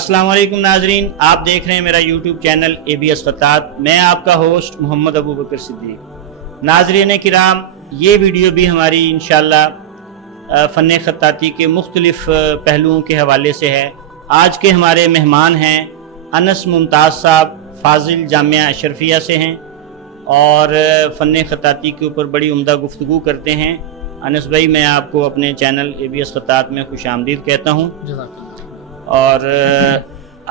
السلام علیکم ناظرین، آپ دیکھ رہے ہیں میرا یوٹیوب چینل ABS خطاط۔ میں آپ کا ہوسٹ محمد ابو بکر صدیق۔ ناظرین کرام، یہ ویڈیو بھی ہماری انشاءاللہ فن خطاطی کے مختلف پہلوؤں کے حوالے سے ہے۔ آج کے ہمارے مہمان ہیں انس ممتاز صاحب، فاضل جامعہ اشرفیہ سے ہیں اور فن خطاطی کے اوپر بڑی عمدہ گفتگو کرتے ہیں۔ انس بھائی، میں آپ کو اپنے چینل ABS خطاط میں خوش آمدید کہتا ہوں۔ اور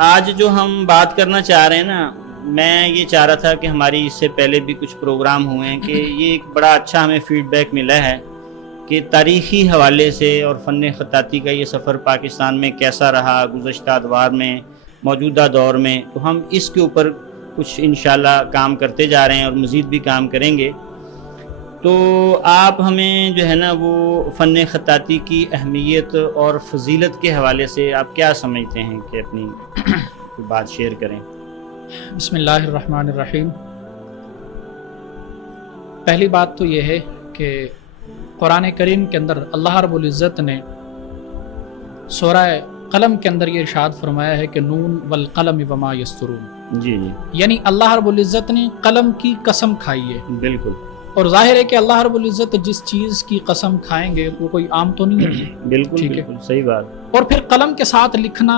آج جو ہم بات کرنا چاہ رہے ہیں نا، میں یہ چاہ رہا تھا کہ ہماری اس سے پہلے بھی کچھ پروگرام ہوئے ہیں کہ یہ ایک بڑا اچھا ہمیں فیڈ بیک ملا ہے کہ تاریخی حوالے سے اور فن خطاطی کا یہ سفر پاکستان میں کیسا رہا گزشتہ ادوار میں، موجودہ دور میں، تو ہم اس کے اوپر کچھ انشاءاللہ کام کرتے جا رہے ہیں اور مزید بھی کام کریں گے۔ تو آپ ہمیں جو ہے نا وہ فن خطاطی کی اہمیت اور فضیلت کے حوالے سے آپ کیا سمجھتے ہیں کہ اپنی بات شیئر کریں؟ بسم اللہ الرحمن الرحیم۔ پہلی بات تو یہ ہے کہ قرآن کریم کے اندر اللہ رب العزت نے سورہ قلم کے اندر یہ ارشاد فرمایا ہے کہ نون والقلم وما یسطرون۔ جی جی، یعنی اللہ رب العزت نے قلم کی قسم کھائی ہے۔ بالکل، اور ظاہر ہے کہ اللہ رب العزت جس چیز کی قسم کھائیں گے وہ کوئی عام تو نہیں ہوتی۔ بالکل ٹھیک ہے، بالکل صحیح بات۔ اور پھر قلم کے ساتھ لکھنا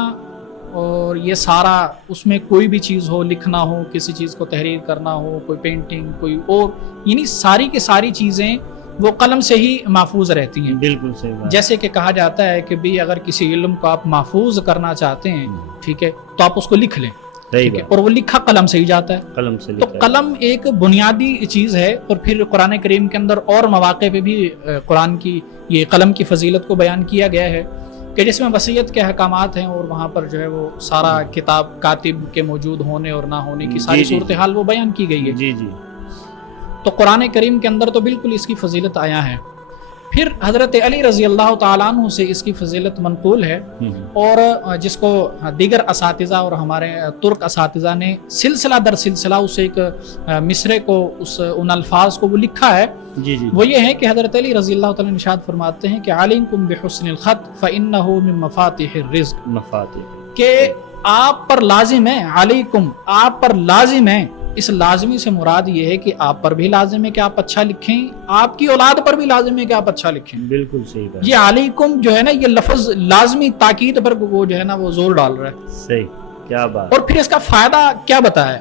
اور یہ سارا، اس میں کوئی بھی چیز ہو، لکھنا ہو، کسی چیز کو تحریر کرنا ہو، کوئی پینٹنگ، کوئی اور، یعنی ساری کی ساری چیزیں وہ قلم سے ہی محفوظ رہتی ہیں۔ بالکل صحیح بات۔ جیسے کہ کہا جاتا ہے کہ بھی اگر کسی علم کو آپ محفوظ کرنا چاہتے ہیں، ٹھیک ہے، تو آپ اس کو لکھ لیں، اور وہ لکھا قلم سے ہی جاتا ہے۔ قلم سے تو قلم ایک بنیادی چیز ہے۔ اور پھر قرآن کریم کے اندر اور مواقع پہ بھی قرآن کی یہ قلم کی فضیلت کو بیان کیا گیا ہے کہ جس میں وصیت کے احکامات ہیں، اور وہاں پر جو ہے وہ سارا کتاب کاتب کے موجود ہونے اور نہ ہونے کی ساری صورتحال وہ بیان کی گئی ہے۔ جی جی، تو قرآن کریم کے اندر تو بالکل اس کی فضیلت آیا ہے۔ پھر حضرت علی رضی اللہ تعالیٰ عنہ سے اس کی فضیلت منقول ہے، اور جس کو دیگر اساتذہ اور ہمارے ترک اساتذہ نے سلسلہ در سلسلہ اس ایک مصرے کو، ان الفاظ کو وہ لکھا ہے۔ جی جی، وہ یہ ہے کہ حضرت علی رضی اللہ تعالیٰ ارشاد فرماتے ہیں کہ علیکم بحسن الخط فإنہ من مفاتیح الرزق، مفاتیح، کہ آپ پر لازم ہے، علیکم آپ پر لازم ہے۔ اس لازمی سے مراد یہ ہے کہ آپ پر بھی لازم ہے کہ آپ اچھا لکھیں، آپ کی اولاد پر بھی لازم ہے کہ آپ اچھا لکھیں۔ بالکل صحیح بات۔ یہ علیکم جو ہے نا، یہ لفظ لازمی تاکید پر وہ جو ہے نا وہ زور ڈال رہا ہے۔ صحیح، کیا بات۔ اور پھر اس کا فائدہ کیا بتایا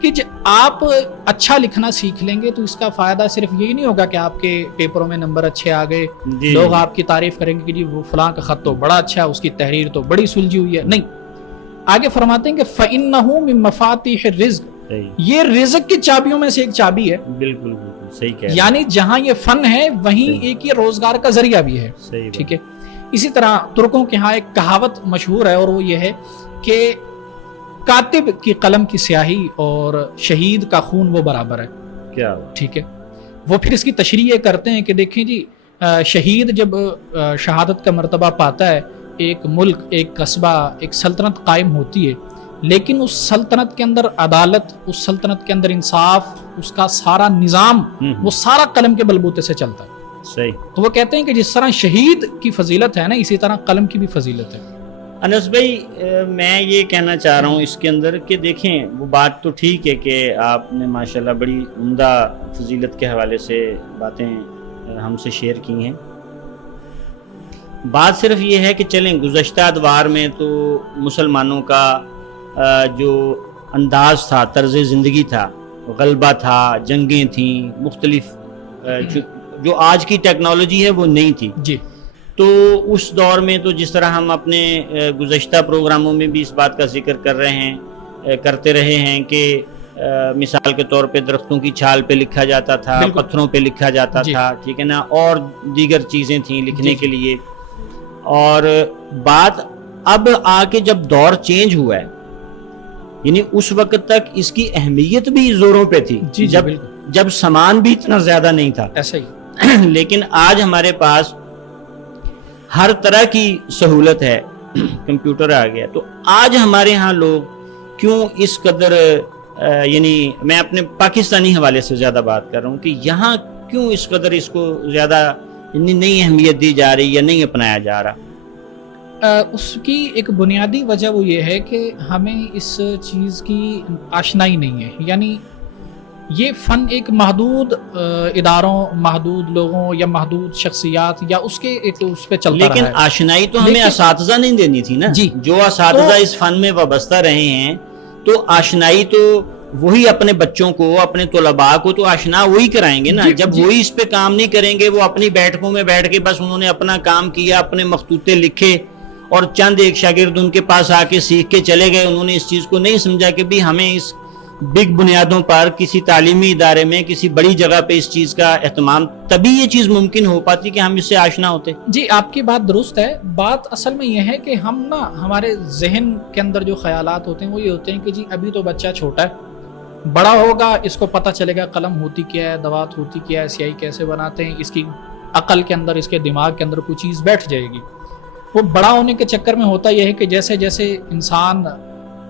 کہ آپ اچھا لکھنا سیکھ لیں گے تو اس کا فائدہ صرف یہی نہیں ہوگا کہ آپ کے پیپروں میں نمبر اچھے آ گئے، لوگ آپ کی تعریف کریں گے کہ جی وہ فلاں کا خط تو بڑا اچھا ہے، اس کی تحریر تو بڑی سلجھی ہوئی ہے۔ نہیں، آگے فرماتے ہیں کہ فإنہ من مفاتیح الرزق، یہ رزق کی چابیوں میں سے ایک چابی ہے۔ بالکل بالکل صحیح کہہ رہے ہیں۔ یعنی جہاں یہ فن ہے وہیں ایک یہ روزگار کا ذریعہ بھی ہے۔ ٹھیک ہے، اسی طرح ترکوں کے ہاں ایک کہاوت مشہور ہے، اور وہ یہ ہے کہ کاتب کی قلم کی سیاہی اور شہید کا خون وہ برابر ہے۔ کیا؟ ٹھیک ہے، وہ پھر اس کی تشریح کرتے ہیں کہ دیکھیں جی، شہید جب شہادت کا مرتبہ پاتا ہے، ایک ملک، ایک قصبہ، ایک سلطنت قائم ہوتی ہے، لیکن اس سلطنت کے اندر عدالت، اس سلطنت کے اندر انصاف، اس کا سارا نظام وہ سارا قلم کے بلبوتے سے چلتا ہے۔ صحیح۔ تو وہ کہتے ہیں کہ جس طرح شہید کی فضیلت ہے نا، اسی طرح قلم کی بھی فضیلت ہے۔ انس بھائی، میں یہ کہنا چاہ رہا ہوں اس کے اندر کہ دیکھیں، وہ بات تو ٹھیک ہے کہ آپ نے ماشاءاللہ بڑی عمدہ فضیلت کے حوالے سے باتیں ہم سے شیئر کی ہیں۔ بات صرف یہ ہے کہ چلیں، گزشتہ ادوار میں تو مسلمانوں کا جو انداز تھا، طرز زندگی تھا، غلبہ تھا، جنگیں تھیں، مختلف جو آج کی ٹیکنالوجی ہے وہ نہیں تھی۔ جی، تو اس دور میں تو جس طرح ہم اپنے گزشتہ پروگراموں میں بھی اس بات کا ذکر کرتے رہے ہیں کہ مثال کے طور پہ درختوں کی چھال پہ لکھا جاتا تھا، پتھروں پہ لکھا جاتا تھا، ٹھیک ہے نا، اور دیگر چیزیں تھیں لکھنے کے لیے۔ اور بات اب آ کے جب دور چینج ہوا ہے، یعنی اس وقت تک اس کی اہمیت بھی زوروں پہ تھی، جب سامان بھی اتنا زیادہ نہیں تھا ایسا ہی، لیکن آج ہمارے پاس ہر طرح کی سہولت ہے، کمپیوٹر آ گیا، تو آج ہمارے ہاں لوگ کیوں اس قدر یعنی میں اپنے پاکستانی حوالے سے زیادہ بات کر رہا ہوں کہ یہاں کیوں اس قدر اس کو زیادہ نئی اہمیت دی جا رہی یا نہیں اپنایا جا رہا؟ اس کی ایک بنیادی وجہ وہ یہ ہے کہ ہمیں اس چیز کی آشنائی نہیں ہے، یعنی یہ فن ایک محدود اداروں، محدود لوگوں یا محدود شخصیات یا اس کے ایک اس پہ چلتا رہا ہے، لیکن آشنائی تو ہمیں اساتذہ نہیں دینی تھی نا، جو اساتذہ اس فن میں وابستہ رہے ہیں، تو آشنائی تو وہی اپنے بچوں کو، اپنے طلباء کو تو آشنا وہی کرائیں گے نا، جب وہی اس پہ کام نہیں کریں گے، وہ اپنی بیٹھکوں میں بیٹھ کے بس انہوں نے اپنا کام کیا، اپنے مخطوطے لکھے اور چند ایک شاگرد ان کے پاس آ کے سیکھ کے چلے گئے، انہوں نے اس چیز کو نہیں سمجھا کہ بھی ہمیں اس بگ بنیادوں پر کسی تعلیمی ادارے میں کسی بڑی جگہ پہ اس چیز کا اہتمام، تبھی یہ چیز ممکن ہو پاتی کہ ہم اس سے آشنا ہوتے۔ جی آپ کی بات درست ہے، بات اصل میں یہ ہے کہ ہم نا ہمارے ذہن کے اندر جو خیالات ہوتے ہیں وہ یہ ہوتے ہیں کہ جی ابھی تو بچہ چھوٹا ہے، بڑا ہوگا اس کو پتہ چلے گا قلم ہوتی کیا ہے، دوات ہوتی کیا ہے، سیاہی کیسے بناتے ہیں، اس کی عقل کے اندر، اس کے دماغ کے اندر کوئی چیز بیٹھ جائے گی۔ وہ بڑا ہونے کے چکر میں ہوتا یہ ہے کہ جیسے جیسے انسان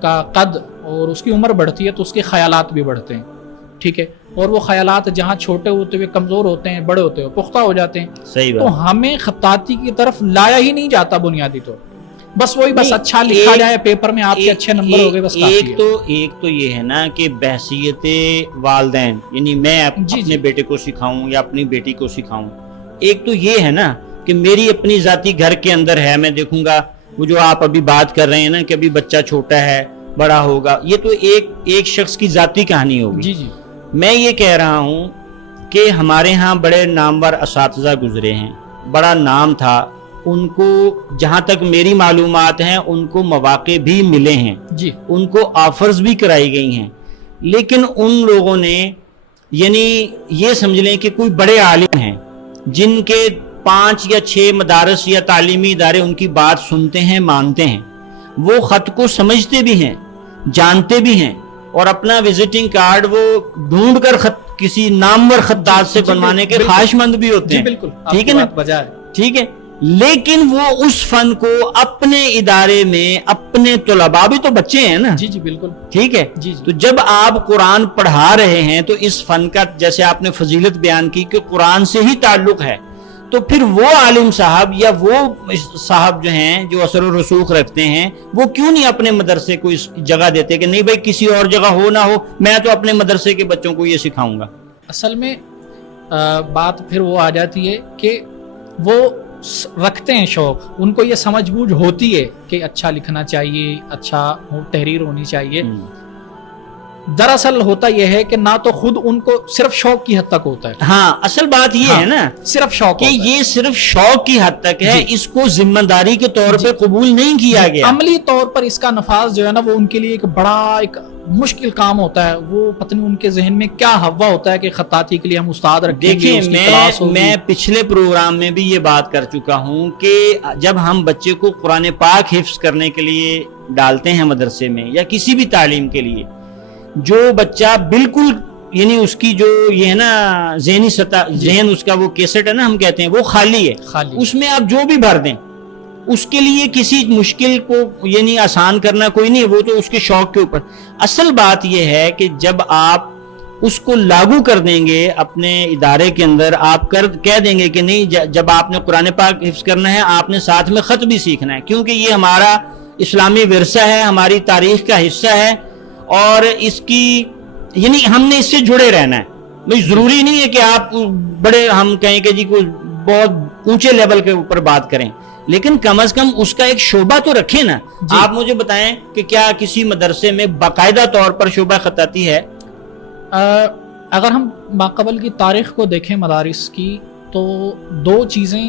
کا قد اور اس کی عمر بڑھتی ہے تو اس کے خیالات بھی بڑھتے ہیں، ٹھیک ہے، اور وہ خیالات جہاں چھوٹے ہوتے ہوئے کمزور ہوتے ہیں، بڑے ہوتے ہوئے پختہ ہو جاتے ہیں، صحیح بات، تو ہمیں خطاطی کی طرف لایا ہی نہیں جاتا بنیادی طور، بس وہی بس اچھا لکھا جائے پیپر میں، آپ کے اچھے نمبر ہو گئے بس کافی ہے۔ ایک تو یہ ہے نا کہ بحثیت والدین، یعنی میں اپنے بیٹے کو سکھاؤں یا اپنی بیٹی کو سکھاؤں، ایک تو یہ ہے نا کہ میری اپنی ذاتی گھر کے اندر ہے، میں دیکھوں گا وہ جو آپ ابھی بات کر رہے ہیں نا کہ ابھی بچہ چھوٹا ہے، بڑا ہوگا، یہ تو ایک شخص کی ذاتی کہانی ہوگی۔ جی جی، میں یہ کہہ رہا ہوں کہ ہمارے ہاں بڑے نامور اساتذہ گزرے ہیں، بڑا نام تھا، ان کو جہاں تک میری معلومات ہیں ان کو مواقع بھی ملے ہیں، جی ان کو آفرز بھی کرائی گئی ہیں، لیکن ان لوگوں نے یعنی یہ سمجھ لیں کہ کوئی بڑے عالم ہیں جن کے 5 یا 6 مدارس یا تعلیمی ادارے ان کی بات سنتے ہیں، مانتے ہیں، وہ خط کو سمجھتے بھی ہیں، جانتے بھی ہیں، اور اپنا وزٹنگ کارڈ وہ ڈھونڈ کر کسی نامور خطاط سے بنوانے کے خواہش مند بھی ہوتے ہیں، بالکل ٹھیک ہے نا، ٹھیک ہے، لیکن وہ اس فن کو اپنے ادارے میں اپنے طلباء بھی تو بچے ہیں نا، جی جی بالکل، ٹھیک ہے، جی تو جب آپ قرآن پڑھا رہے ہیں تو اس فن کا جیسے آپ نے فضیلت بیان کی کہ قرآن سے ہی تعلق ہے، تو پھر وہ عالم صاحب یا وہ صاحب جو ہیں جو اثر و رسوخ رکھتے ہیں، وہ کیوں نہیں اپنے مدرسے کو اس جگہ دیتے کہ نہیں بھائی کسی اور جگہ ہو نہ ہو، میں تو اپنے مدرسے کے بچوں کو یہ سکھاؤں گا۔ اصل میں بات پھر وہ آ جاتی ہے کہ وہ رکھتے ہیں شوق، ان کو یہ سمجھ بوجھ ہوتی ہے کہ اچھا لکھنا چاہیے، اچھا تحریر ہونی چاہیے، دراصل ہوتا یہ ہے کہ نہ تو خود ان کو صرف شوق کی حد تک ہوتا ہے، ہاں اصل بات یہ ہے نا صرف شوق کہ یہ صرف شوق کی حد تک ہے، اس کو ذمہ داری کے طور پہ قبول نہیں کیا گیا، عملی طور پر اس کا نفاذ جو ہے نا وہ ان کے لیے ایک بڑا ایک مشکل کام ہوتا ہے، وہ پتہ نہیں ان کے ذہن میں کیا ہوا ہوتا ہے کہ خطاطی کے لیے ہم استاد رکھیں گے، دیکھیں میں پچھلے پروگرام میں بھی یہ بات کر چکا ہوں کہ جب ہم بچے کو قرآن پاک حفظ کرنے کے لیے ڈالتے ہیں مدرسے میں یا کسی بھی تعلیم کے لیے، جو بچہ بالکل یعنی اس کی جو یہ ہے نا ذہنی سطح، ذہن اس کا وہ کیسٹ ہے نا ہم کہتے ہیں وہ خالی ہے، اس میں آپ جو بھی بھر دیں اس کے لیے کسی مشکل کو یعنی آسان کرنا کوئی نہیں، وہ تو اس کے شوق کے اوپر۔ اصل بات یہ ہے کہ جب آپ اس کو لاگو کر دیں گے اپنے ادارے کے اندر، آپ کہہ دیں گے کہ نہیں جب آپ نے قرآن پاک حفظ کرنا ہے آپ نے ساتھ میں خط بھی سیکھنا ہے، کیونکہ یہ ہمارا اسلامی ورثہ ہے، ہماری تاریخ کا حصہ ہے، اور اس کی یعنی ہم نے اس سے جڑے رہنا ہے۔ بھئی ضروری نہیں ہے کہ آپ بڑے ہم کہیں کہ جی کوئی بہت اونچے لیول کے اوپر بات کریں، لیکن کم از کم اس کا ایک شعبہ تو رکھیں نا۔ آپ مجھے بتائیں کہ کیا کسی مدرسے میں باقاعدہ طور پر شعبہ خطاطی ہے؟ اگر ہم ماقبل کی تاریخ کو دیکھیں مدارس کی تو 2 چیزیں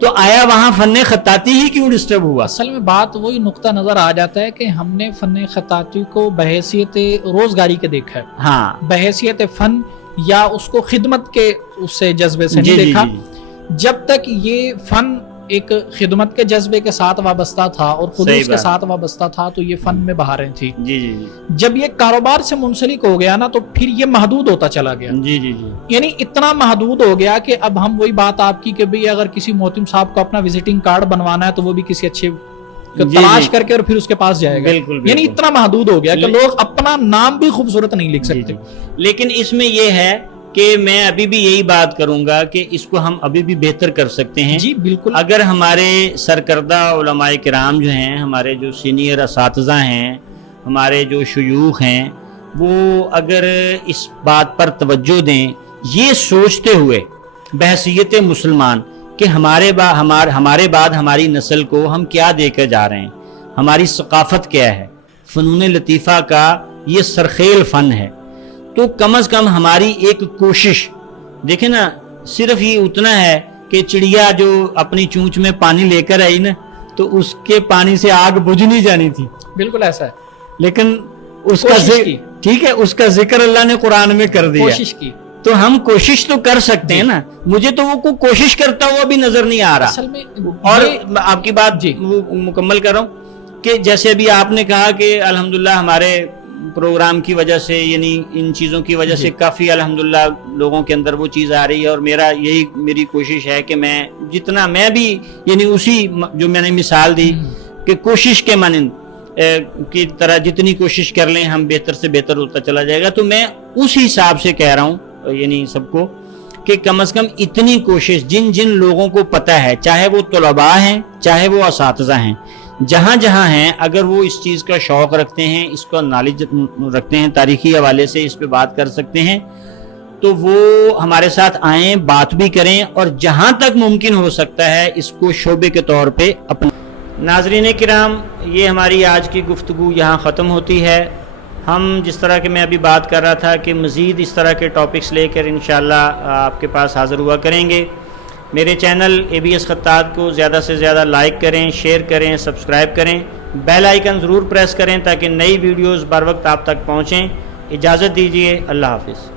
تو آیا وہاں فن خطاطی ہی کیوں ڈسٹرب ہوا؟ اصل میں بات وہی نقطہ نظر آ جاتا ہے کہ ہم نے فن خطاطی کو بحیثیت روزگاری کے دیکھا ہے، ہاں، بحیثیت فن یا اس کو خدمت کے اس سے جذبے سے نہیں دیکھا۔ جب تک یہ فن ایک خدمت کے جذبے کے ساتھ وابستہ تھا اور خلوص کے ساتھ وابستہ تھا تو یہ فن میں بہاریں تھی۔ جب یہ کاروبار سے منسلک ہو گیا نا تو پھر یہ محدود ہوتا چلا گیا، یعنی اتنا محدود ہو گیا کہ اب ہم وہی بات آپ کی کہ بھئی اگر کسی محتم صاحب کو اپنا وزٹنگ کارڈ بنوانا ہے تو وہ بھی کسی اچھے تلاش کر کے اور پھر اس کے پاس جائے گا، یعنی اتنا محدود ہو گیا کہ لوگ اپنا نام بھی خوبصورت نہیں لکھ سکتے۔ لیکن اس میں یہ ہے کہ میں ابھی بھی یہی بات کروں گا کہ اس کو ہم ابھی بھی بہتر کر سکتے ہیں۔ جی بالکل، اگر ہمارے سرکردہ علماء کرام جو ہیں، ہمارے جو سینئر اساتذہ ہیں، ہمارے جو شیوخ ہیں، وہ اگر اس بات پر توجہ دیں، یہ سوچتے ہوئے بحیثیت مسلمان کہ ہمارے بعد ہماری نسل کو ہم کیا دے کر جا رہے ہیں، ہماری ثقافت کیا ہے، فنون لطیفہ کا یہ سرخیل فن ہے، تو کم از کم ہماری ایک کوشش دیکھیں نا، صرف یہ اتنا ہے کہ چڑیا جو اپنی چونچ میں پانی لے کر آئی نا تو اس کے پانی سے آگ بجھ نہیں جانی تھی، بالکل ایسا ہے، لیکن اس کا ٹھیک ہے، اس کا ذکر اللہ نے قرآن میں کر دیا، کوشش کی، تو ہم کوشش تو کر سکتے ہیں نا۔ مجھے تو وہ کوشش کرتا ہوا بھی نظر نہیں آ رہا۔ اصل میں اور آپ کی بات مکمل کر رہا ہوں کہ جیسے ابھی آپ نے کہا کہ الحمدللہ ہمارے پروگرام کی وجہ سے، یعنی ان چیزوں کی وجہ سے کافی الحمدللہ لوگوں کے اندر وہ چیز آ رہی ہے، اور میری کوشش ہے کہ میں بھی یعنی اسی جو میں نے مثال دی کہ کوشش کے مانند کی طرح جتنی کوشش کر لیں ہم بہتر سے بہتر ہوتا چلا جائے گا، تو میں اس حساب سے کہہ رہا ہوں یعنی سب کو کہ کم از کم اتنی کوشش جن لوگوں کو پتہ ہے، چاہے وہ طلباء ہیں چاہے وہ اساتذہ ہیں، جہاں ہیں، اگر وہ اس چیز کا شوق رکھتے ہیں، اس کا نالج رکھتے ہیں، تاریخی حوالے سے اس پہ بات کر سکتے ہیں، تو وہ ہمارے ساتھ آئیں، بات بھی کریں، اور جہاں تک ممکن ہو سکتا ہے اس کو شعبے کے طور پہ اپنا۔ ناظرین کرام، یہ ہماری آج کی گفتگو یہاں ختم ہوتی ہے۔ ہم جس طرح کہ میں ابھی بات کر رہا تھا کہ مزید اس طرح کے ٹاپکس لے کر انشاءاللہ آپ کے پاس حاضر ہوا کریں گے۔ میرے چینل ABS خطاط کو زیادہ سے زیادہ لائک کریں، شیئر کریں، سبسکرائب کریں، بیل آئیکن ضرور پریس کریں تاکہ نئی ویڈیوز بر وقت آپ تک پہنچیں۔ اجازت دیجیے، اللہ حافظ۔